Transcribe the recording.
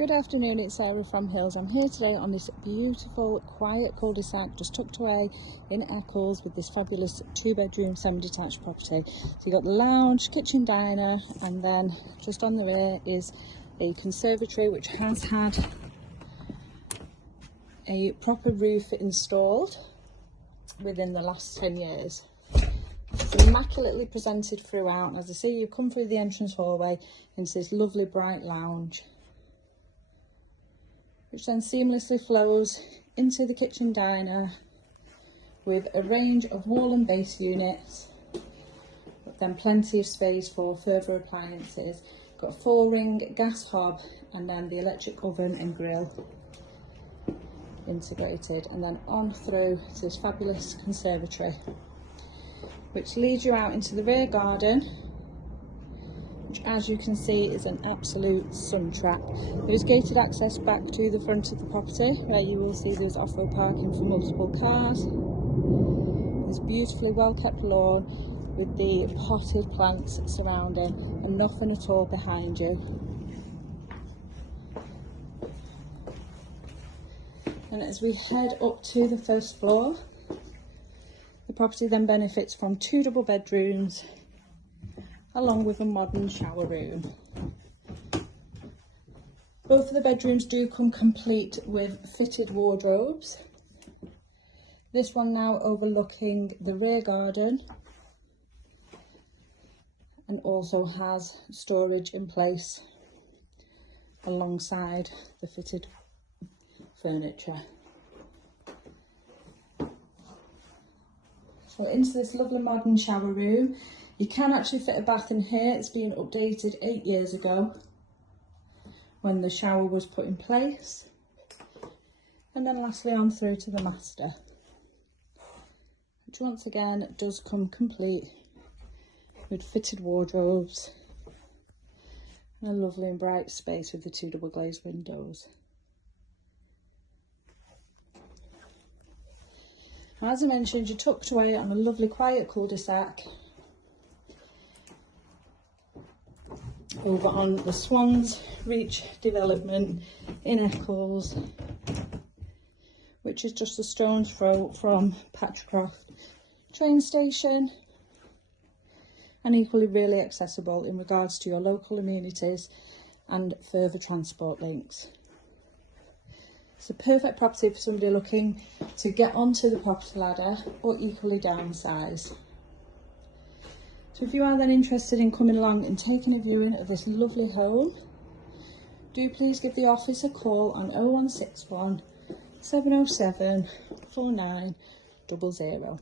Good afternoon, it's Sarah from Hills. I'm here today on this beautiful, quiet cul-de-sac just tucked away in Eccles with this fabulous 2-bedroom semi-detached property. So you've got the lounge, kitchen, diner, and then just on the rear is a conservatory which has had a proper roof installed within the last 10 years. It's immaculately presented throughout, and as I say, you come through the entrance hallway into this lovely bright lounge, which then seamlessly flows into the kitchen diner with a range of wall and base units, but then plenty of space for further appliances. Got a 4-ring gas hob and then the electric oven and grill integrated, and then on through to this fabulous conservatory, which leads you out into the rear garden, which, as you can see, is an absolute sun trap. There's gated access back to the front of the property, where you will see there's off-road parking for multiple cars. There's beautifully well kept lawn with the potted plants surrounding and nothing at all behind you. And as we head up to the first floor, the property then benefits from 2 double bedrooms along with a modern shower room. Both of the bedrooms do come complete with fitted wardrobes. This one now overlooking the rear garden and also has storage in place alongside the fitted furniture. So into this lovely modern shower room. You can actually fit a bath in here. It's been updated 8 years ago when the shower was put in place. And then lastly on through to the master, which once again does come complete with fitted wardrobes and a lovely and bright space with the 2 double glazed windows. As I mentioned, you're tucked away on a lovely quiet cul-de-sac over on the Swans Reach development in Eccles, which is just a stone's throw from Patricroft train station, and equally really accessible in regards to your local amenities and further transport links. It's a perfect property for somebody looking to get onto the property ladder or equally downsize. So if you are then interested in coming along and taking a viewing of this lovely home, do please give the office a call on 0161 707 4900.